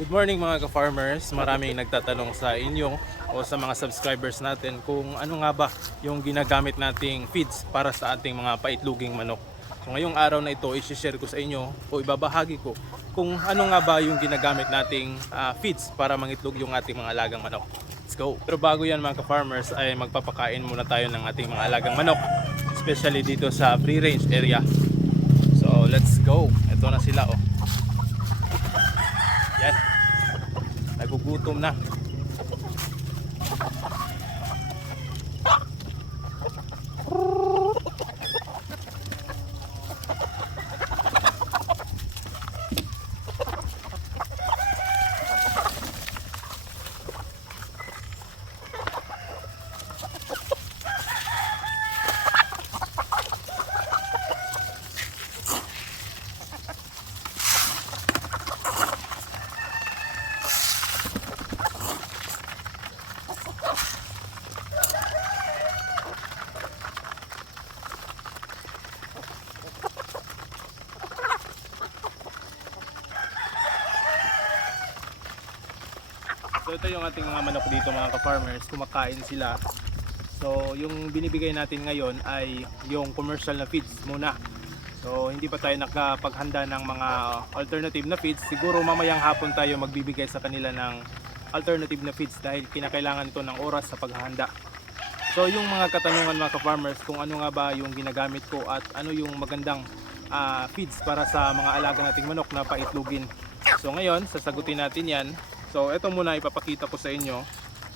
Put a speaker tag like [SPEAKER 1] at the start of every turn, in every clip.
[SPEAKER 1] Good morning mga ka-farmers. Maraming nagtatanong sa inyo o sa mga subscribers natin kung ano nga ba yung ginagamit nating feeds para sa ating mga paitluging manok. So ngayong araw na ito, i-share ko sa inyo o ibabahagi ko kung ano nga ba yung ginagamit nating ah, feeds para mangitlog yung ating mga alagang manok. Let's go! Pero bago yan mga ka-farmers ay magpapakain muna tayo ng ating mga alagang manok. Especially dito sa free range area. So let's go! Ito na sila oh. Yan. Nagugutom na. So ito yung ating mga manok dito mga ka-farmers, kumakain sila. So yung binibigay natin ngayon ay yung commercial na feeds muna. So hindi pa tayo nakapaghanda ng mga alternative na feeds. Siguro mamayang hapon tayo magbibigay sa kanila ng alternative na feeds dahil kinakailangan ito ng oras sa paghahanda. So yung mga katanungan mga ka-farmers kung ano nga ba yung ginagamit ko at ano yung magandang ah, feeds para sa mga alaga nating manok na paitlugin. So ngayon, sasagutin natin yan. So ito muna ipapakita ko sa inyo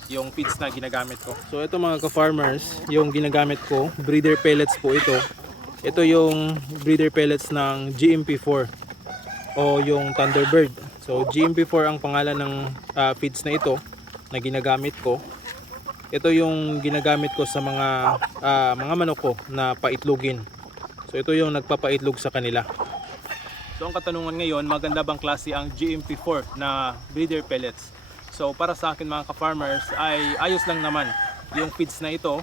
[SPEAKER 1] yung feeds na ginagamit ko. So ito mga ka-farmers, yung ginagamit ko, breeder pellets po ito. Ito yung breeder pellets ng GMP4 o yung Thunderbird. So GMP4 ang pangalan ng ah, feeds na ito na ginagamit ko. Ito yung ginagamit ko sa mga ah, mga manok ko na paitlugin. So ito yung nagpapaitlog sa kanila. So ang katanungan ngayon, maganda bang klase ang GMP4 na breeder pellets? So para sa akin mga ka-farmers ay ayos lang naman yung feeds na ito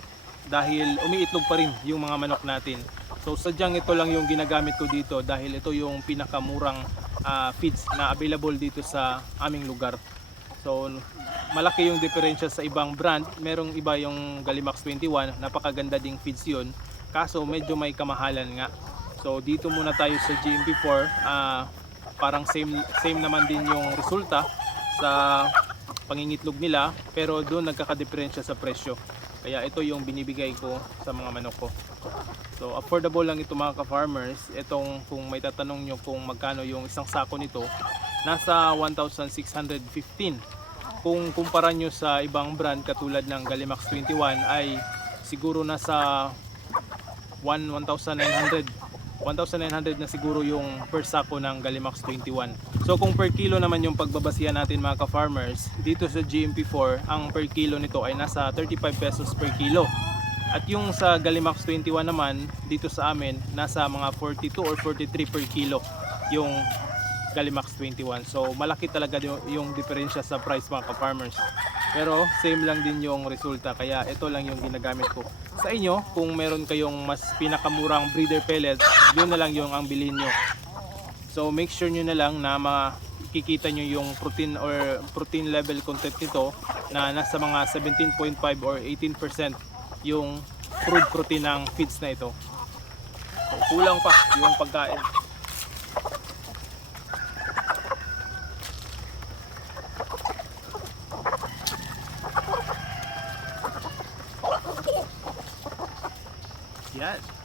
[SPEAKER 1] dahil umiitlog pa rin yung mga manok natin. So sadyang ito lang yung ginagamit ko dito dahil ito yung pinakamurang ah, feeds na available dito sa aming lugar. So malaki yung diferensya sa ibang brand. Merong iba yung Galimax 21, napakaganda ding feeds yun. Kaso medyo may kamahalan nga. So dito muna tayo sa GMP4. ah, parang same same naman din yung resulta sa pangingitlog nila pero doon nagkakadiferensya sa presyo. Kaya ito yung binibigay ko sa mga manok ko. So affordable lang ito mga ka-farmers. Itong kung may tatanong nyo kung magkano yung isang sako nito, nasa 1,615. Kung kumpara nyo sa ibang brand katulad ng Galimax 21 ay siguro nasa 1 1,900 1,900 na siguro yung per sako ng Galimax 21. So kung per kilo naman yung pagbabasihan natin mga ka-farmers, dito sa GMP4, ang per kilo nito ay nasa 35 pesos per kilo. At yung sa Galimax 21 naman, dito sa amin, nasa mga 42 or 43 per kilo yung Galimax 21. So malaki talaga yung, yung diferensya sa price mga ka-farmers. Pero same lang din yung resulta kaya ito lang yung ginagamit ko. Sa inyo, kung meron kayong mas pinakamurang breeder pellets, yun na lang yung ang bilhin nyo. So make sure nyo na lang na makikita nyo yung protein or protein level content nito na nasa mga 17.5 or 18% yung crude protein ng feeds na ito. So, kulang pa yung pagkain. Yan.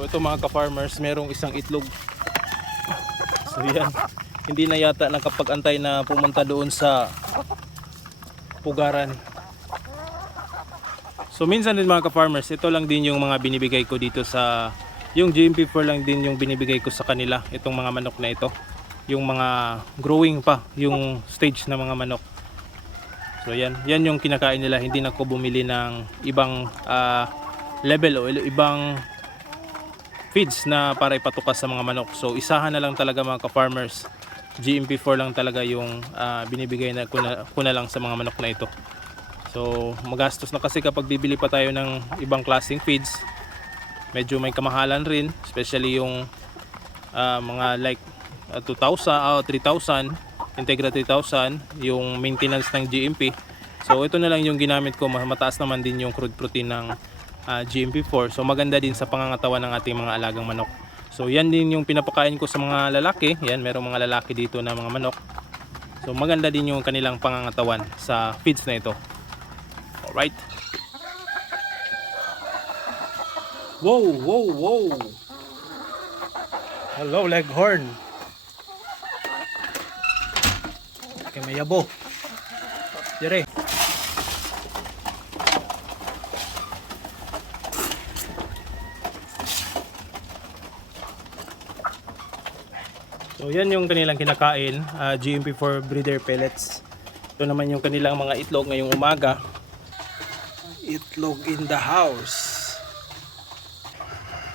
[SPEAKER 1] So ito mga ka-farmers, merong isang itlog. So yan, hindi na yata nakapag-antay na pumunta doon sa pugaran. So minsan din mga ka-farmers, ito lang din yung mga binibigay ko dito sa Yung GMP4 lang din yung binibigay ko sa kanila, itong mga manok na ito. Yung mga growing pa, yung stage na mga manok. So yan, yan yung kinakain nila. Hindi na ko bumili ng ibang ah, level o ibang feeds na para ipatukas sa mga manok. So isahan na lang talaga mga ka-farmers. GMP4 lang talaga yung ah, binibigay na ko, na ko na lang sa mga manok na ito. So magastos na kasi kapag bibili pa tayo ng ibang klaseng feeds. Medyo may kamahalan rin, especially yung ah, mga like ah, 2,000 o 3,000, Integra 3,000, yung maintenance ng GMP. So ito na lang yung ginamit ko, Ma- mataas naman din yung crude protein ng ah, GMP4. So maganda din sa pangangatawan ng ating mga alagang manok. So yan din yung pinapakain ko sa mga lalaki. Yan, merong mga lalaki dito na mga manok. So maganda din yung kanilang pangangatawan sa feeds na ito. Alright. Wow, wow, wow. Hello, Leghorn. Okay, may yabo. Yan yung kanilang kinakain, ah, GMP4 breeder pellets. Ito naman yung kanilang mga itlog ngayong umaga. Itlog in the house.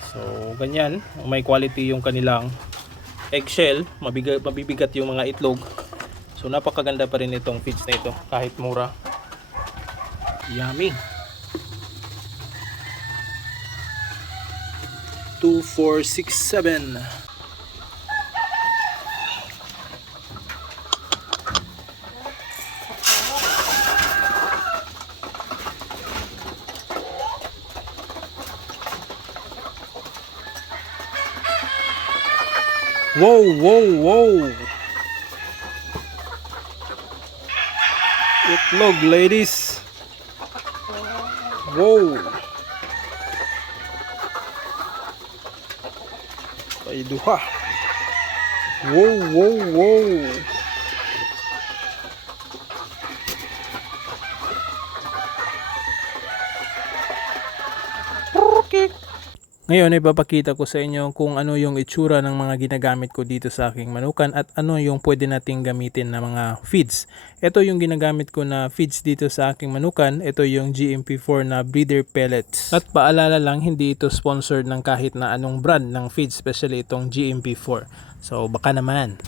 [SPEAKER 1] So ganyan, may quality yung kanilang eggshell, mabigat, mabibigat yung mga itlog. So napakaganda pa rin itong feeds na ito kahit mura. Yummy. 2467 Wow, wow, wow. Itlog, ladies. Wow. Ay, duha. Wow, wow, wow. Ngayon, ipapakita ko sa inyo kung ano yung itsura ng mga ginagamit ko dito sa aking manukan at ano yung pwede nating gamitin na mga feeds. Ito yung ginagamit ko na feeds dito sa aking manukan. Ito yung GMP4 na breeder pellets. At paalala lang, hindi ito sponsored ng kahit na anong brand ng feeds, especially itong GMP4. So, baka naman.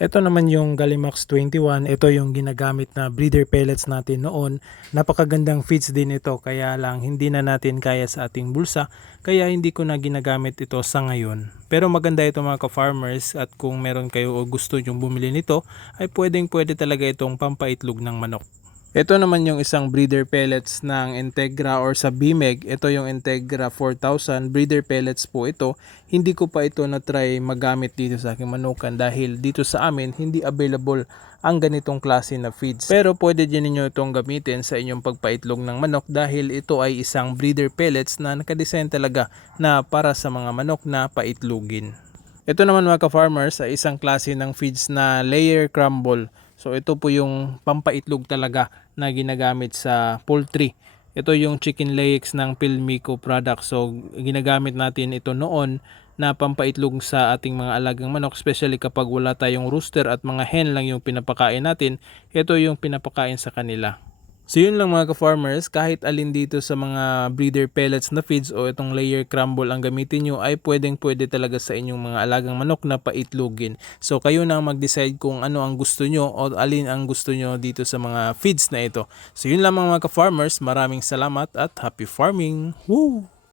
[SPEAKER 1] Ito naman yung Galimax 21. Ito yung ginagamit na breeder pellets natin noon. Napakagandang feeds din ito kaya lang hindi na natin kaya sa ating bulsa. Kaya hindi ko na ginagamit ito sa ngayon. Pero maganda ito mga ka-farmers at kung meron kayo o gusto yung bumili nito ay pwedeng pwede talaga itong pampaitlog ng manok. Ito naman yung isang breeder pellets ng Integra or sa Bimeg. Ito yung Integra 4000 breeder pellets po ito. Hindi ko pa ito na-try magamit dito sa aking manukan dahil dito sa amin hindi available ang ganitong klase na feeds. Pero pwede din ninyo itong gamitin sa inyong pagpaitlog ng manok dahil ito ay isang breeder pellets na nakadesign talaga na para sa mga manok na paitlogin. Ito naman mga ka-farmers ay isang klase ng feeds na layer crumble. So ito po yung pampaitlog talaga na ginagamit sa poultry. Ito yung chicken legs ng Pilmico product. So ginagamit natin ito noon na pampaitlog sa ating mga alagang manok especially kapag wala tayong rooster at mga hen lang yung pinapakain natin. Ito yung pinapakain sa kanila. So yun lang mga ka-farmers, kahit alin dito sa mga breeder pellets na feeds o itong layer crumble ang gamitin nyo ay pwedeng pwede talaga sa inyong mga alagang manok na paitlogin. So kayo na mag-decide kung ano ang gusto nyo o alin ang gusto nyo dito sa mga feeds na ito. So yun lang mga ka-farmers, maraming salamat at happy farming! Woo!